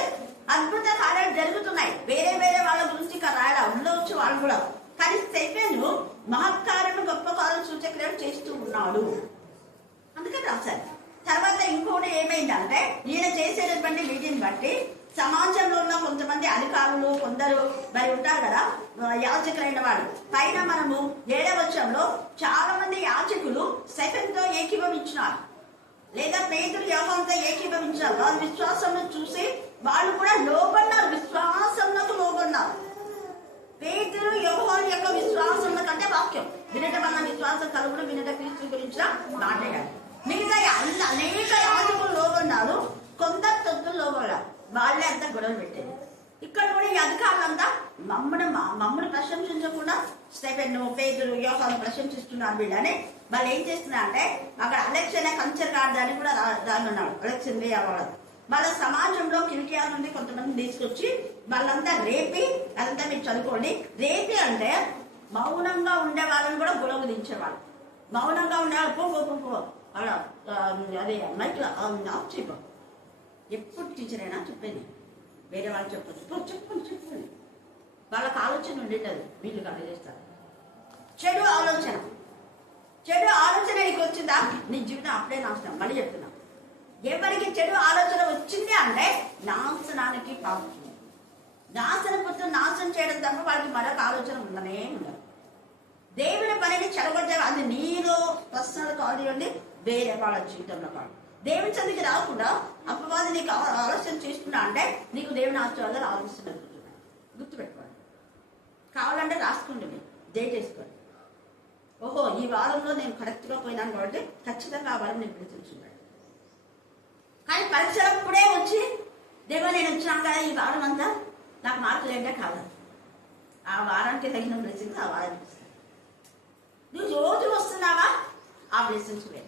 అద్భుత కార్యాలు జరుగుతున్నాయి. వేరే వాళ్ళ గురించి రాయడా ఉండవచ్చు వాళ్ళు కూడా, కానీ స్టెఫెను మహత్కార్యము గొప్ప కార్యం సూచక్రియలు చేస్తూ ఉన్నాడు అందుకని రాశారు. తర్వాత ఇంకోటి ఏమైందంటే, ఈయన చేసేటటువంటి వీటిని బట్టి సమాజంలో ఉన్న కొంతమంది అధికారులు కొందరు మరి ఉంటారు కదా యాజకులైన వాళ్ళు. పైన మనము 7వ వచనంలో చాలా మంది యాజకులు స్టెఫెనుతో ఏకీభవించినారు, లేదా పేతురు యోహానుతో ఏకీభవించారు. వాళ్ళ విశ్వాసంలో చూసి వాళ్ళు కూడా లోబడినారు, విశ్వాసంలోకి లోబడినారు. పేతురు యోహాను యొక్క విశ్వాసంలో కంటే వాక్యం వినటం వల్ల విశ్వాసం కలుగుడు, వినట క్రీస్తు గురించిన మాట్లాడారు. మిగతా అనేక యాజకులు లోబడినారు, కొందరు తొత్తులు లోబడారు. వాళ్ళే అంతా గొడవలు పెట్టేది. ఇక్కడ కూడా ఈ అధికారులంతా మమ్మల్ని ప్రశంసించకుండా స్టెఫెను పేతురు యోహాను ప్రశంసిస్తున్నారు వీళ్ళని. వాళ్ళు ఏం చేస్తున్నారు అంటే, అక్కడ అలెక్షన్ కల్చర్ కార్డు అని కూడా రానున్నాడు, అలెక్షన్ వేయవాడు. వాళ్ళ సమాజంలో కిలికియా నుండి కొంతమంది తీసుకొచ్చి వాళ్ళంతా రేపి, అదంతా మీరు చదువుకోండి. రేపి అంటే మౌనంగా ఉండే వాళ్ళని కూడా గొడవ దించేవాళ్ళు. మౌనంగా ఉండేవాళ్ళు పో అదే మైక్ ఆఫ్ చేయపో. ఎప్పుడు టీచర్ అయినా చెప్పేది, వేరే వాళ్ళు చెప్పచ్చు, చెప్పండి. వాళ్ళకి ఆలోచన ఉండేది, వీళ్ళు కథ చేస్తారు. చెడు ఆలోచన నీకు వచ్చిందా, నీ జీవితం అప్పుడే నాశనం. మళ్ళీ చెప్తున్నా, ఎవరికి చెడు ఆలోచన వచ్చింది అంటే నాశనానికి పాల్గొంది. నాశనం చేయడం తప్ప వాళ్ళకి మరొక ఆలోచన ఉండనే ఉండదు. దేవుని పనిని చెడగొట్టే అది నీలో పర్సనల్ కానివ్వండి, వేరే వాళ్ళ జీవితంలో కాదు. దేవుని చదివికి రాకుండా అపవాది నీకు ఆలోచన చేస్తున్నా అంటే నీకు దేవుని ఆశీర్వాదాలు ఆలోచన గుర్తుపెట్టుకోండి. కావాలంటే రాసుకోండి, మీరు డేట్ వేసుకోండి. ఓహో ఈ వారంలో నేను కరెక్ట్గా పోయినాను కాబట్టి ఖచ్చితంగా ఆ వారం నేను గుర్తుంచున్నాను. కానీ పరీక్షలప్పుడే వచ్చి దేవా నేను వచ్చినాను కదా ఈ వారం అంతా నాకు మార్కులు ఏంటో కాదు. ఆ వారానికి తగిన బ్లెస్సింగ్స్ ఆ వారానికి వస్తాయి. నువ్వు రోజు వస్తున్నావా, ఆ బ్లెస్సింగ్స్ వేరే.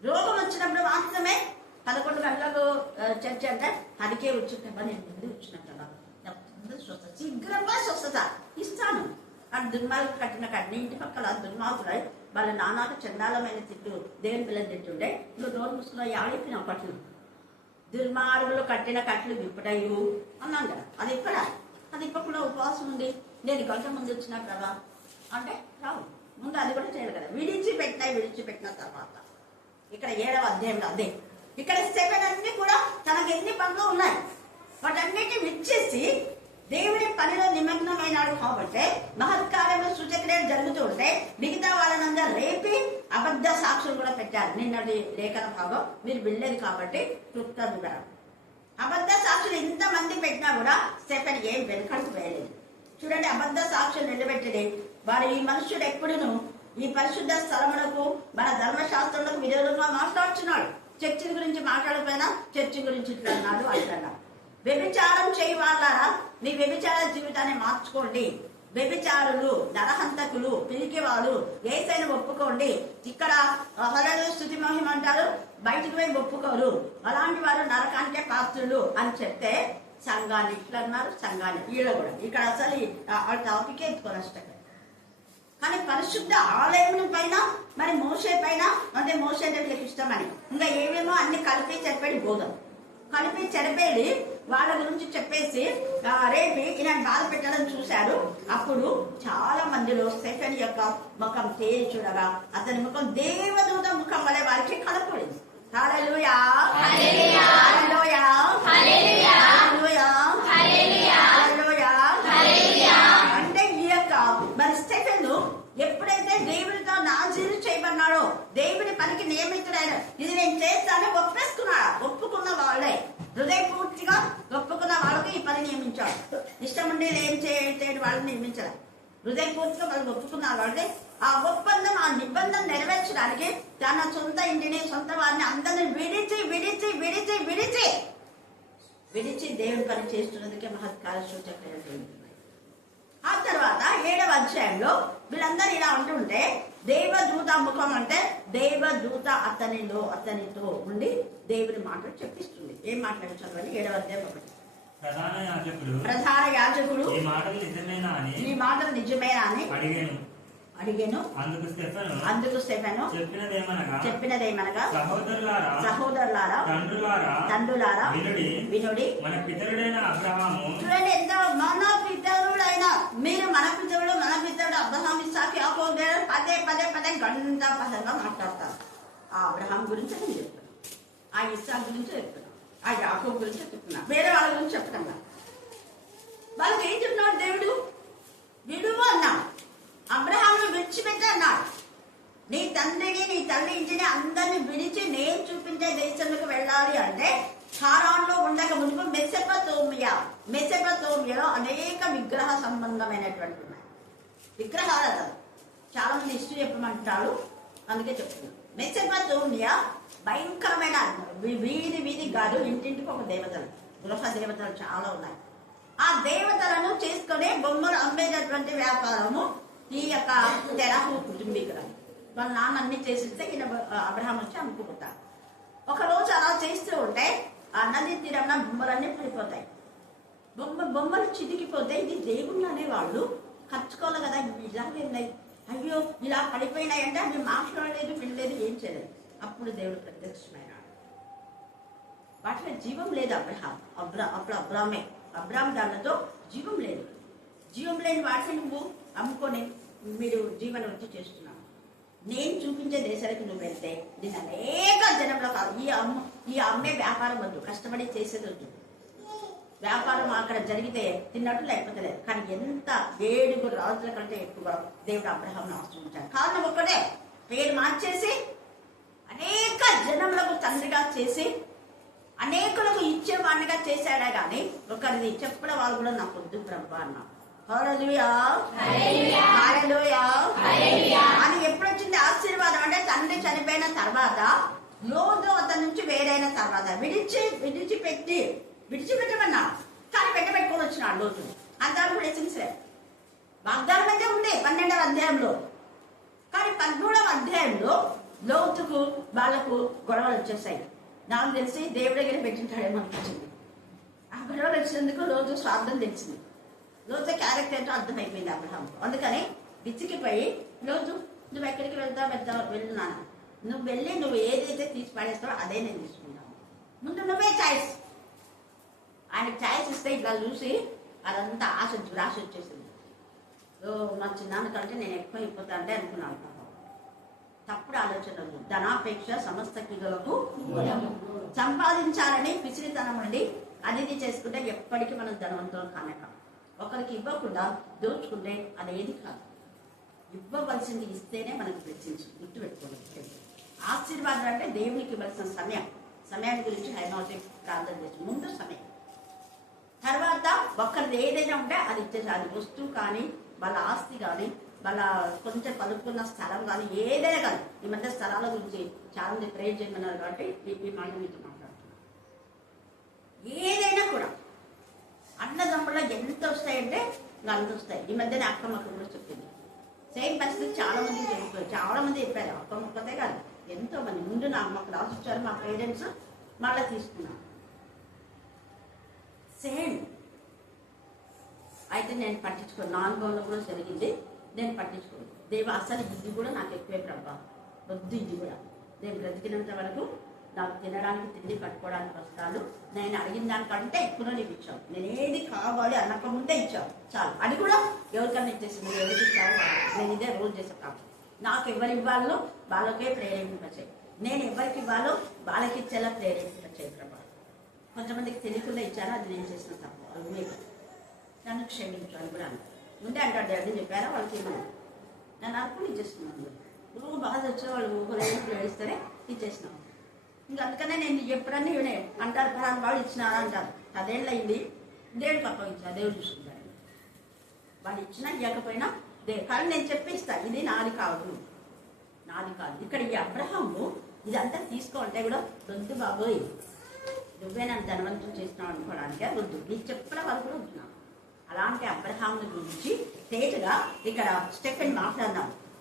రోగం వచ్చినప్పుడు మాత్రమే 11 గంటలకు చర్చ అంటే 10కే వచ్చినప్పుడు నేను ముందు వచ్చినట్టు శీఘ్రంగా స్వస్థత ఇస్తాను. ఆ దుర్మార్గులు కట్టిన కట్టిన ఇంటి పక్కల దుర్మార్గులై వాళ్ళ నాన్నకు చండాలమైన తిట్టు దేవుని పిల్లలు తిట్టుండే నువ్వు నోరు మూసుకున్న యాడిపిన కట్లు దుర్మార్గులు కట్టిన కట్లు విప్పటయ్యు అన్నాం కదా. అది ఇప్పడా? అది ఇప్పకుండా ఉపవాసం ఉంది నేను గంట ముందు వచ్చిన ప్రభా అంటే రావు. ముందు అది కూడా చేయాలి కదా. విడిచిపెట్టిన తర్వాత ఇక్కడ 7వ అధ్యాయంలో అదే. ఇక్కడ 7 అన్ని కూడా తనకు ఎన్ని పనులు ఉన్నాయి వాటన్నిటిని విచ్చేసి దేవుని పనిలో నిమగ్నమైనాడు కాబట్టి మహత్కార్యంలో సూచక్రియలు జరుగుతూ ఉంటే మిగతా వాళ్ళనందరూ రేపి అబద్ధ సాక్షులు కూడా పెట్టారు. నిన్నటి లేఖన భాగం మీరు వెళ్ళేది కాబట్టి క్లుప్త వివరం. అబద్ధ సాక్షులు ఇంతమంది పెట్టినా కూడా స్టెఫెన్ ఏం వెనుకడుకు వేయలేదు. చూడండి, అబద్ధ సాక్షులు నిలబెట్టేది వారు ఈ మనుష్యుడు ఎప్పుడును ఈ పరిశుద్ధ స్థలములకు మన ధర్మశాస్త్రంలో విరోధంగా మాట్లాడుతున్నాడు. చర్చి గురించి మాట్లాడకపోయినా చర్చి గురించి ఇట్లా అన్నాడు అంటున్నాడు. వ్యభిచారం చేయి వాళ్ళారా మీ వ్యభిచార జీవితాన్ని మార్చుకోండి. వ్యభిచారులు, నరహంతకులు, పిరికివాళ్ళు ఏసైనా ఒప్పుకోండి. ఇక్కడ హల్లెలూయా స్తుతి మహిమ అంటారు, బయటకు పోయి ఒప్పుకోరు. అలాంటి వారు నరకానికే పాత్రులు అని చెప్తే సంఘాన్ని ఇట్లా అన్నారు. సంఘాన్ని వీళ్ళ కూడా ఇక్కడ అసలు ఆ టాపిక్ ఎత్తుకొని వస్తాయి. కానీ పరిశుద్ధ ఆలయం పైన మరి మోసే పైన అంటే మోసే వీళ్ళకి ఇష్టమని ఇంకా ఏమేమో అన్ని కలిపి చెప్పాడు. బోధం కలిపి చెరిపేది వాళ్ళ గురించి చెప్పేసి రేపి ఈయన బాధ పెట్టాలని చూశారు. అప్పుడు చాలా మందిలో స్టెఫెన్ యొక్క ముఖం తేరి చూడగా అతని ముఖం దేవదూత ముఖం వలె వారికి కనపడింది. హల్లెలూయా హల్లెలూయా హల్లెలూయా హల్లెలూయా హల్లెలూయా హల్లెలూయా. అంటే ఈ యొక్క మరి స్టెఫెన్ ఎప్పుడైతే దేవుడితో నాజీరు చేయబడినాడో దేవుడి పనికి నియమితుడైన ఇది నేను చేస్తాను ఒప్పేసుకున్నాడు. ఒప్పుకున్న వాళ్ళే హృదయపూర్తిగా ఒప్పుకున్న వాళ్ళకి ఈ పని నియమించాడు. ఇష్టం ఉండి ఏం చేయని వాళ్ళని నియమించాలి. హృదయపూర్తిగా వాళ్ళు ఒప్పుకున్న వాళ్ళే ఆ ఒప్పందం ఆ నిబంధన నెరవేర్చడానికి తన సొంత ఇంటిని సొంత వారిని అందరిని విడిచి దేవుని పని చేస్తున్నందుకే మహత్కార సూచక్రియలు. ఆ తర్వాత 7వ అధ్యాయంలో వీళ్ళందరూ ఇలా ఉంటుంటే దేవదూత ముఖం అంటే దేవదూత అతనితో ఉండి దేవుని మాటలు చెప్పిస్తుంది. ఏం మాట్లాడుతుంది అని 7వ అధ్యాయం 1. ప్రధాన యాజకుడు ఈ మాటలు నిజమేనా అని అడిగాను. అందుకు స్టెఫెను చెప్పినదేమనగా సహోదరులారా తండ్రులారా వినుడి. చూడండి ఎంత మన పితరుడైన మీరు మన పితరుడు అబ్రహాం ఇస్సాకు యాకోబు పదే గంట పదంగా మాట్లాడతారు. ఆ అబ్రహాం గురించి నేను చెప్తున్నాను, ఆ ఇస్సాకు గురించి చెప్తున్నాను, ఆ యాకోబు గురించి చెప్తున్నా, వేరే వాళ్ళ గురించి చెప్తున్నా. వాళ్ళకి ఏం చెప్తున్నాడు దేవుడు? విడువు అన్నాడు. అబ్రహాంను విడిచిపెట్టి అన్నాడు. నీ తండ్రిని నీ తల్లి ఇంటిని అందరిని విడిచి నేను చూపించే దేశంలోకి వెళ్ళాలి అంటే హారాన్లో ఉండక మునుపు మెసెపతోమియాలో అనేక విగ్రహ సంబంధమైనటువంటి ఉన్నాయి. విగ్రహాలు చాలా మంది హిస్టరీ చెప్పమంటారు, అందుకే చెప్తున్నాను. మెసెపతోమియా భయంకరమైన వీధి కాదు, ఇంటింటికి ఒక దేవతలు, గృహ దేవతలు చాలా ఉన్నాయి. ఆ దేవతలను చేసుకునే బొమ్మలు అమ్మేటటువంటి వ్యాపారము ఈ యొక్క తెరాహు కుటుంబీకులు. వాళ్ళ నాన్న అన్ని చేసిస్తే ఈయన అబ్రహాం వచ్చి అమ్ముకుంటారు. ఒకరోజు అలా చేస్తూ ఉంటే ఆ నది తీరంలో బొమ్మలన్నీ పడిపోతాయి. బొమ్మలు చితికిపోతే ఇది దేవుళ్ళు అనేవాళ్ళు ఖర్చుకోవాలి కదా, ఇలాగే ఉన్నాయి, అయ్యో ఇలా పడిపోయినాయి అంటే అవి మాట్లాడలేదు, వినలేదు, ఏం చేయలేదు. అప్పుడు దేవుడు ప్రత్యక్షమైనాడు. వాటిలో జీవం లేదు. అప్పుడు అబ్రాహం దానితో జీవం లేదు. జీవం లేని వాటిని నువ్వు అమ్ముకొని మీరు జీవన వృత్తి చేస్తున్నావు. నేను చూపించే దేశానికి నువ్వు వెళ్తే నేను అనేక జనంలో కాదు, ఈ అమ్మే వ్యాపారం వద్దు, కష్టపడి చేసేది వద్దు. వ్యాపారం అక్కడ జరిగితే తిన్నట్టు లేకపోతే లేదు. కానీ ఎంత 7 రాజుల కంటే ఎక్కువ దేవుడు అబ్రహాంను ఆశ్రయించాడు. కారణం ఒక్కటే, పేరు మార్చేసి అనేక జనములకు తండ్రిగా చేసి అనేకులకు ఇచ్చేవాడినిగా చేశాడే గాని ఒకరిది చెప్పడం వాళ్ళు కూడా నాకు వద్దు ప్రభు అన్నా. హల్లెలూయా హల్లెలూయా అని ఎప్పుడు వచ్చింది ఆశీర్వాదం అంటే తండ్రి చనిపోయిన తర్వాత లోతు అతని నుంచి వేరైన తర్వాత విడిచిపెట్టమన్నా, కానీ పెట్టబెట్టుకొని వచ్చినాడు లోతు. అంతవరకు బ్లెస్సింగ్స్ వాగ్దానం అయితే ఉంది 12వ అధ్యాయంలో. కానీ 13వ అధ్యాయంలో లోతుకు వాళ్లకు గొడవలు వచ్చేసాయి. నాకు తెలిసి దేవుడి దగ్గర పెట్టింటాడేమో అనిపించింది. ఆ గొడవలు వచ్చినందుకు లోతు స్వార్థం తెలిసింది. లోతు క్యారెక్టర్ ఏంటో అర్థమైపోయింది అబ్రహాం. అందుకని విసిగిపోయి లోతు నువ్వు ఎక్కడికి వెళ్తున్నాను, నువ్వు వెళ్ళి నువ్వు ఏదైతే తీసి పడేస్తావో అదే నేను తీసుకుంటాను, ముందు నువ్వే ఛాయిస్. ఆయనకి ఛాయిస్ ఇస్తే ఇట్లా చూసి అదంతా దురాశ వచ్చేసింది. మా చిన్నాన్న కంటే నేను ఎక్కువ అయిపోతా అంటే అనుకున్నాను. తప్పుడు ఆలోచనలు. ధనాపేక్ష సమస్త కీడులకు సంపాదించాలని పిసిరితనం అండి. అది చేసుకుంటే ఎప్పటికీ మనం ధనవంతులు కానక. ఒకరికి ఇవ్వకుండా దోచుకుంటే అదేది కాదు. ఇవ్వవలసింది ఇస్తేనే మనకు బ్లెస్సింగ్స్. గుర్తు పెట్టుకోవాలి. ఆశీర్వాదం అంటే దేవునికి ఇవ్వాల్సిన సమయాన్ని గురించి హైమావతి ప్రార్థన చేసి ముందు సమయం, తర్వాత ఒక్కరిది ఏదైనా ఉంటే అది ఇచ్చేసి, అది వస్తువు కానీ వాళ్ళ ఆస్తి కానీ వాళ్ళ కొంచెం కలుపుకున్న స్థలం కానీ ఏదైనా కానీ. ఈ మధ్య స్థలాల గురించి చాలా మంది ప్రేర్ చేయమన్నారు కాబట్టి ఈ మాట మీతో మాట్లాడుతున్నాను. ఏదైనా కూడా అన్నదమ్ముల్లో ఎంత వస్తాయంటే అంత వస్తాయి. ఈ మధ్యనే అక్కమ్మకు కూడా చెప్పింది. సేమ్ పరిస్థితి చాలా మంది చెప్పారు. అక్కమ్మ ఒక్కతే కాదు, ఎంతో మంది. ముందు నా అమ్మకు రాసిచ్చారు, మా పేరెంట్స్ మళ్ళీ తీసుకున్నాను. సేమ్. అయితే నేను పట్టించుకోను. నా అనుభవంలో కూడా జరిగింది. నేను పట్టించుకోను. దేవ అసలు ఇది కూడా నాకు ఎక్కువే ప్రభావం వద్దు. ఇది కూడా నేను బ్రతికినంత వరకు నాకు తినడానికి, తిండి కట్టుకోవడానికి వస్తాను. నేను అడిగిన దానికంటే ఎక్కువ నీకు ఇచ్చావు. నేను ఏది కావాలి అన్నక ముందే ఇచ్చావు చాలు. అది కూడా ఎవరికన్నా ఇచ్చేసింది. ఎవరికి ఇచ్చావు నేను ఇదే రోజు చేసే కాదు. నాకు ఎవరు ఇవ్వాలో వాళ్ళకే ప్రేరేపింపచేయి. నేను ఎవరికి ఇవ్వాలో వాళ్ళకి ఇచ్చేలా ప్రేరేపింపచేయి ప్రభావం. కొంతమందికి తెలియకుండా ఇచ్చారో అది నేను చేసిన తప్పు. అది నన్ను క్షమించు అని కూడా అంటారు. ముందే అంటాడు అది చెప్పారా వాళ్ళకి ఏమన్నా నన్ను అనుకుని ఇచ్చేస్తున్నాను. నువ్వు బాధ వచ్చిన వాళ్ళు ఏడిస్తేనే ఇచ్చేసినావు. ఇంకా అందుకనే నేను ఎప్పుడన్నా ఇవనే అంటారు, ఫలానా వాళ్ళు ఇచ్చినారా అంటారు. 10 ఏళ్ళు అయింది, దేవుడికి అప్పగించా, దేవుడు చూసుకుంటారు. వాళ్ళు ఇచ్చినా ఇవ్వకపోయినా కానీ నేను చెప్పిస్తా ఇది నాది కాదు. ఇక్కడ ఈ అబ్రహాము ఇదంతా తీసుకోవాలంటే కూడా వద్దు బాబోయ్, నువ్వే నన్ను ధనవంతులు చేసినావు అనుకోవడానికే వద్దు. నీకు చెప్పిన వాళ్ళు కూడా ఉంటున్నాను. అలాంటి అబ్రహాముని గురించి తేటగా ఇక్కడ స్టెఫెన్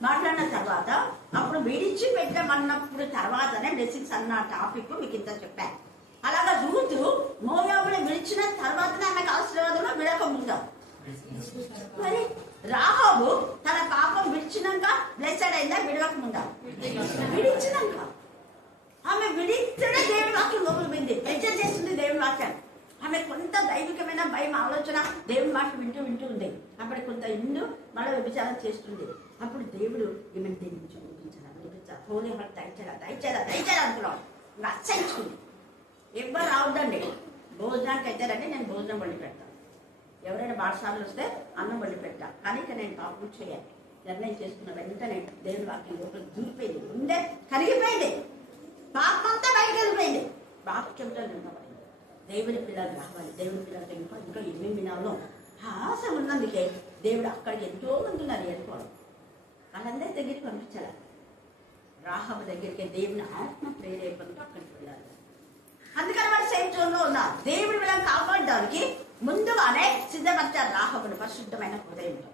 మాట్లాడిన తర్వాత అప్పుడు విడిచి పెట్టమన్నప్పుడు తర్వాతనే బ్లెస్సింగ్స్ అన్న టాపిక్ మీకు ఇంత చెప్పాను. అలాగా రూతు మోయాబుని విడిచిన తర్వాతనే ఆమెకు ఆశీర్వాదంలో విడకముందా. మరి రాహాబు తన పాపం విడిచినాక బ్లెస్సెడ్ అయిందా విడవకముందా? విడిచినాక. ఆమె విడిస్తేనే దేవుని వాక్యం లోపలిపోయింది. ఎంజాయ్ చేస్తుంది దేవుని వాక్యాన్ని. ఆమె కొంత దైవికమైన భయం ఆలోచన దేవుని మాట వింటూ ఉంది. అప్పుడు కొంత ఇండు మళ్ళీ వ్యభిచారం చేస్తుంది. అప్పుడు దేవుడు ఏమైనా దేని నుంచి వినిపించాలి హోలీ హార్ట్ దయచేరా అనుకున్నాం. ఇంకా అసహించుకుంది. ఎవరు రావద్దండి భోజనానికి అయితేరంటే నేను భోజనం వండి పెడతాను. ఎవరైనా బాటసార్లు వస్తే అన్నం వండి పెడతా. కానీ ఇక నేను పాపం చేయాలి నిర్ణయం చేసుకున్న వెంటనే దేవుని వాక్యం లోపల దూరిపోయింది. ఉండే కరిగిపోయింది. పాపం అంతా బయటకు వెళ్ళిపోయింది. వాక్యంతో నింపబడింది. దేవుని పిల్లలు రావాలి. దేవుని పిల్లలతో ఇంకా ఎన్ని వినాలో ఆశ ఉన్నందుకే దేవుడు అక్కడికి ఎంతో మంది ఉన్నారు ఏర్కోవడం. వాళ్ళందరి దగ్గరికి పంపించాలి. రాహాబు దగ్గరికి దేవుని ఆత్మ ప్రేరేపణతో అక్కడికి వెళ్ళాలి. అందుకని వాడు సేఫ్ జోన్లో ఉన్నారు. దేవుడి వీళ్ళని కాపాడడానికి ముందుగానే సిద్ధపరిచారు రాహాబును పరిశుద్ధమైన హృదయంతో.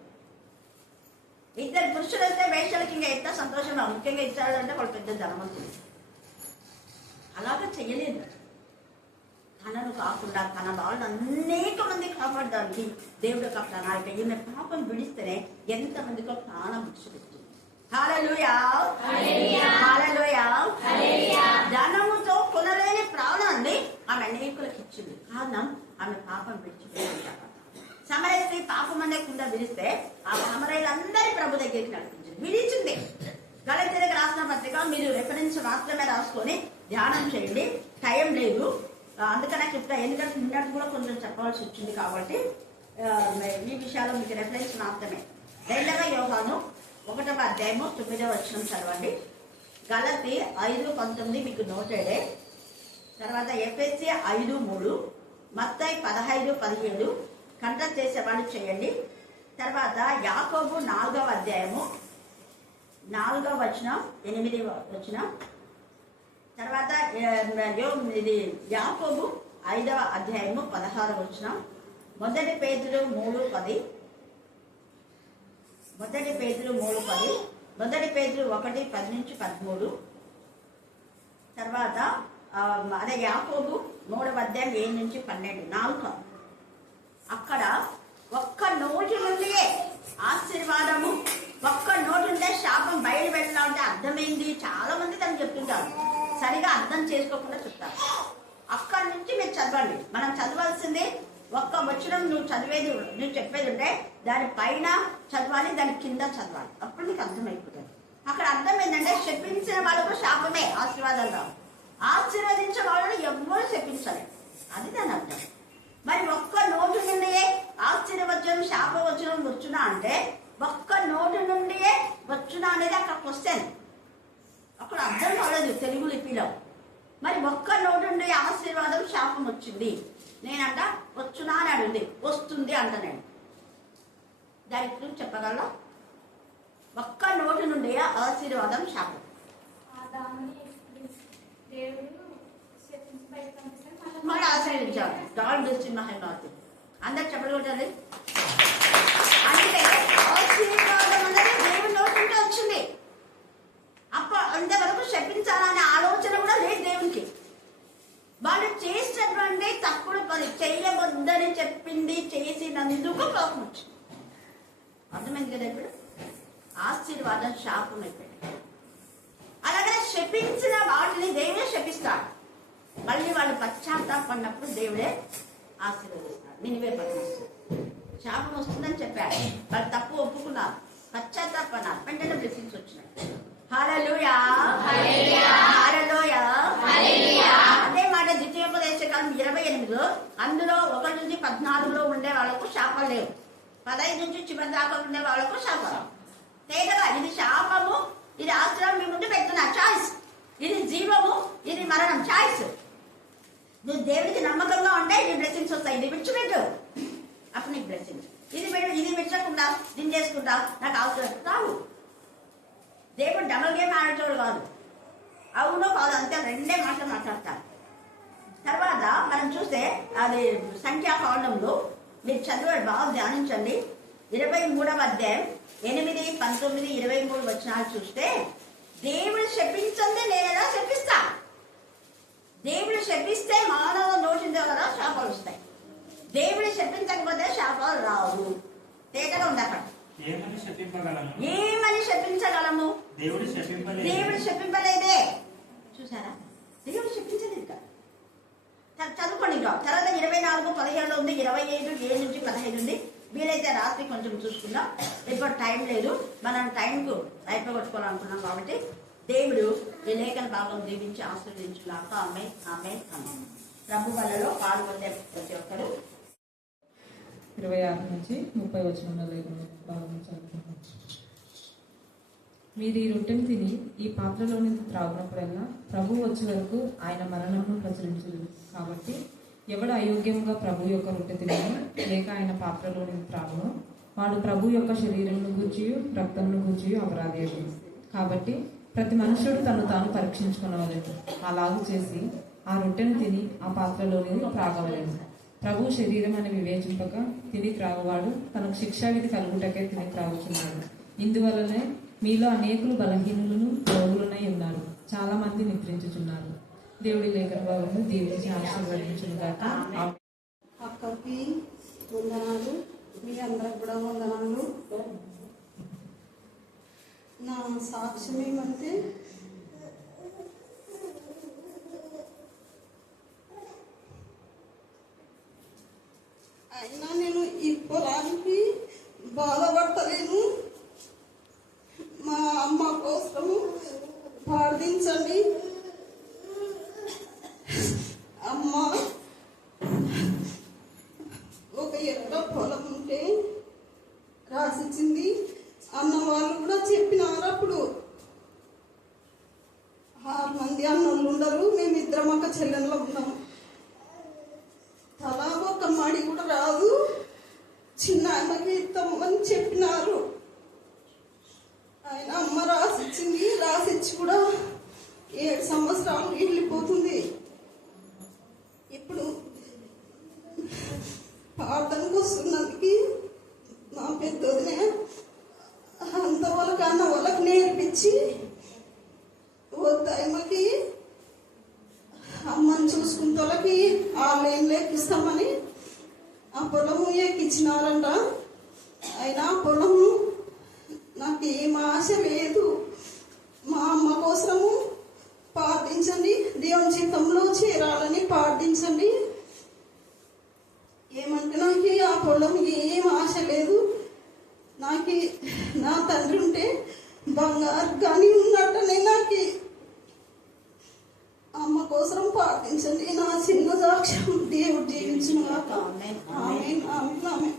2 పురుషులు వస్తే వేషలకి ఇంకా ఎంత సంతోషంగా ముఖ్యంగా ఇచ్చాడంటే వాళ్ళు పెద్ద ధనవంతులు. అలాగా చెయ్యలేదు. తనను కాకుండా తన వాళ్ళని అనేక మంది కాపాడడానికి దేవుడు యొక్క ప్రణాళిక. ఈమె పాపం విడిస్తేనే ఎంతమందికో ప్రాణం విడిచిపెట్టింది. హల్లెలూయా, హల్లెలూయా. ధనముతో కొనలేని ప్రాణాన్ని ఆమె అనేకులకు ఇచ్చింది. కారణం ఆమె పాపం విడిచిపెట్టింది. సమరయ స్త్రీ పాపం అనేకుండా విడిస్తే ఆ సమరయులందరి ప్రభు దగ్గరికి నడిపించింది, విడిచింది. గలతీయులకు రాసిన పత్రిక మీరు రెఫరెన్స్ మాత్రమే రాసుకొని ధ్యానం చేయండి. టైం లేదు అందుకనే చెప్తా. ఎందుకంటే నిన్నటి కూడా కొంచెం చెప్పవలసి వచ్చింది కాబట్టి ఈ విషయాలు మీకు రెఫరెన్స్ మాత్రమే. 2వ యోహాను 1వ అధ్యాయము 9వ వచనం చదవండి. గలతీ 5:19 మీకు నోటెడే. తర్వాత ఎఫెసీ 5:3, మత్తయి 15:17 కంట చేసేవాళ్ళు చేయండి. తర్వాత యాకోబు 4వ అధ్యాయము 4వ వచనం 8వ వచనం. తర్వాత ఇది యాకోబు 5వ అధ్యాయము 16వ వచనం. 1 పేతురు 3:10, 1 పేతురు 3:10, 1 పేతురు 1:10-13. తర్వాత అదే యాకోబు 3వ అధ్యాయం 7-12. 4 అక్కడ ఒక్క నోటి నుండియే ఆశీర్వాదము, ఒక్క నోటి నుండే శాపం బయలు పెట్టాలా అంటే అర్థమైంది. చాలా మంది దాన్ని చెప్తుంటారు, సరిగా అర్థం చేసుకోకుండా చెప్తారు. అక్కడి నుంచి మీరు చదవండి. మనం చదవాల్సింది ఒక్క వచనం నువ్వు చెప్పేది ఉంటే దాని పైన చదవాలి, దాని కింద చదవాలి. అప్పుడు నీకు అర్థమైపోతుంది. అక్కడ అర్థం ఏంటంటే శపించిన వాళ్ళకు శాపమే, ఆశీర్వాదాలు రావు. ఆశీర్వదించే వాళ్ళని ఎవ్వరూ శపించలేదు, అది దాని అర్థం. మరి ఒక్క నోటి నుండియే ఆశీర్వచనం శాపవచనం వచ్చునా అంటే ఒక్క నోటి నుండియే వచ్చునా అనేది అక్కడ క్వశ్చన్. అక్కడ అర్థం కాలేదు తెలుగు లిపిలో. మరి ఒక్క నోటి నుండి ఆశీర్వాదం శాపం వచ్చింది, నేనంట వచ్చునా అని అడిగింది, వస్తుంది అంట. నేను దానికి చెప్పగలరా? ఒక్క నోటి నుండి ఆశీర్వాదం శాపం. మరి ఆశీర్వదించాడు. God bless Mahendranath. అందరు చెప్పగలుగుతుంది. అంటే ఆశీర్వాదం అనేది దేవుని నోటి నుండి వచ్చింది. అంతవరకు శపించాలనే ఆలోచన కూడా లేదు దేవునికి. వాళ్ళు చేసినటువంటి తప్పుడు పని చేయవద్దని చెప్పింది చేసినందుకు కోపం వచ్చింది. అర్థమైంది కదా? ఇప్పుడు ఆశీర్వాదం శాపం అయిపోయింది. అలాగే శపించిన వాటిని దేవుడే శపిస్తాడు. మళ్ళీ వాళ్ళు పశ్చాత్తాపడినప్పుడు దేవుడే ఆశీర్వదిస్తాడు. నినివే పట్టణం శాపం వస్తుందని చెప్పాడు, వాళ్ళు తప్పు ఒప్పుకున్నారు, పశ్చాత్తాపడినారు, వెంటనే బ్లెస్సింగ్స్ వచ్చినాయి. హల్లెలూయా, హల్లెలూయా, హల్లెలూయా. అదే మాట ద్వితీయోపదేశకాండం 28 అందులో 1 నుంచి 14 ఉండే వాళ్ళకు శాపం లేవు, 15 నుంచి చివరి దాకా ఉండే వాళ్ళకు శాపం. తేదగా ఇది శాపము, ఇది ఆశ్రమం మీ ముందు పెడుతున్నా, చాయిస్. ఇది జీవము, ఇది మరణం, చాయిస్. నువ్వు దేవుడికి నమ్మకంగా ఉంటే ఇది బ్లెస్సింగ్స్ వస్తాయి. ఇది విడిచిపెట్టు, అప్పుడు నీకు బ్లెస్సింగ్స్. ఇది విడిచకుండా దీన్ని చేసుకుంటా నాకు అవసరం రావు. దేవుడు డబల్ గేమ్ ఆడేటోడు కాదు. అవునో కాదు అంతే, రెండే మాటలు మాట్లాడతారు. తర్వాత మనం చూస్తే అది సంఖ్యాకాండంలో మీరు చదివాడు, బాగా ధ్యానించండి. 23వ అధ్యాయం 8, 19, 23 వచనాలు చూస్తే దేవుడు శపించండి నేనేలా శపిస్తా. దేవుడు శపిస్తే మానవ నోటి ద్వారా శాపాలు వస్తాయి. దేవుడు శపించకపోతే శాపాలు రావు. తేటగా ఉంది అక్కడ. ఏమని శపించగలము? దేవుడు శపింపలేదే. చూసారా? దేవుడు శపించలేదు కదా. చదువుకోండి. ఇంకా తర్వాత 24:17 ఉంది, 25 7 నుంచి 15 ఉంది. వీలైతే రాత్రి కొంచెం చూసుకుందాం, ఇప్పుడు టైం లేదు. మనం టైంకు అయిపోగొట్టుకోవాలనుకున్నాం కాబట్టి దేవుడు ఈ లేఖన భాగం దీవించి ఆశీర్వదించులాక. ఆమేన్, ఆమేన్, ఆమేన్. ప్రభు వల్లలో పాల్గొనే ప్రతి ఒక్కరు 26 నుంచి 30 వచనంలో లేఖన భాగం చదువుకుంటాం. మీరు ఈ రొట్టెను తిని ఈ పాత్రలోని త్రాగునప్పుడల్లా ప్రభు వచ్చే వరకు ఆయన మరణమును ప్రచురించదు. కాబట్టి ఎవడు అయోగ్యంగా ప్రభు యొక్క రొట్టె తినను లేక ఆయన పాత్రలోని త్రాగును వాడు ప్రభు యొక్క శరీరమును గూర్చి రక్తమును గూర్చి అపరాధి. కాబట్టి ప్రతి మనుషుడు తను తాను పరీక్షించుకునవలెను. అలాగూ చేసి ఆ రొట్టెను తిని ఆ పాత్రలోని త్రాగవలెను. ప్రభు శరీరం అని వివేచింపక తిని త్రాగువాడు తనకు శిక్షావిధి కలుగుటకే తిని త్రాగుచున్నాడు. ఇందువలనే మీలో అనేకులు బలహీనులను రోగులనై ఉన్నారు, చాలా మంది నిద్రించుచున్నారు. దేవుడి లేఖన భాగము దీవించి ఆశీర్వదించును గాక. అక్కకి వందనాలు, మీ అందరికి కూడా వందనాలు. నా సాక్ష్యం ఏమంటే, అయినా నేను ఈ పొలానికి బాధపడతలేను. మా అమ్మ కోసము ప్రార్థించండి. అమ్మ ఒక ఎకరా పొలం ఉంటే రాసిచ్చింది. అన్న వాళ్ళు కూడా చెప్పినారు. అప్పుడు 6 మంది అన్నోళ్ళు ఉండరు, మేమిద్దరం ఒక చెల్లెల్లో ఉన్నాము. తలా ఒక మడి కూడా రాదు, చిన్న అమ్మకి ఇస్తామని చెప్పినారు. ఆయన అమ్మ రాసిచ్చింది. రాసిచ్చి కూడా 7 సంవత్సరాలు వెళ్ళిపోతుంది. ఇప్పుడు ప్రార్థనకు వస్తున్నందుకు మా పెద్దదినే అంత వాళ్ళకి అన్న వాళ్ళకి నేర్పించి వద్దాయమకి అమ్మని చూసుకున్న వాళ్ళకి ఆ లేని లేకిస్తామని ఆ పొలము ఎక్కించినారంట. అయినా పొలము నాకు ఏం ఆశ లేదు. మా అమ్మ కోసము ప్రార్థించండి, దేవుని చిత్తంలో చేరాలని ప్రార్థించండి. ఏమంటే నాకు ఆ పొలం ఏం ఆశ లేదు. నాకు నా తండ్రి ఉంటే బంగారు కానీ ఉన్నట్టనే నాకు అమ్మ కోసం ప్రార్థించండి. నా చిన్న సాక్ష్యం దేవుడు జీవించిన ఆమె.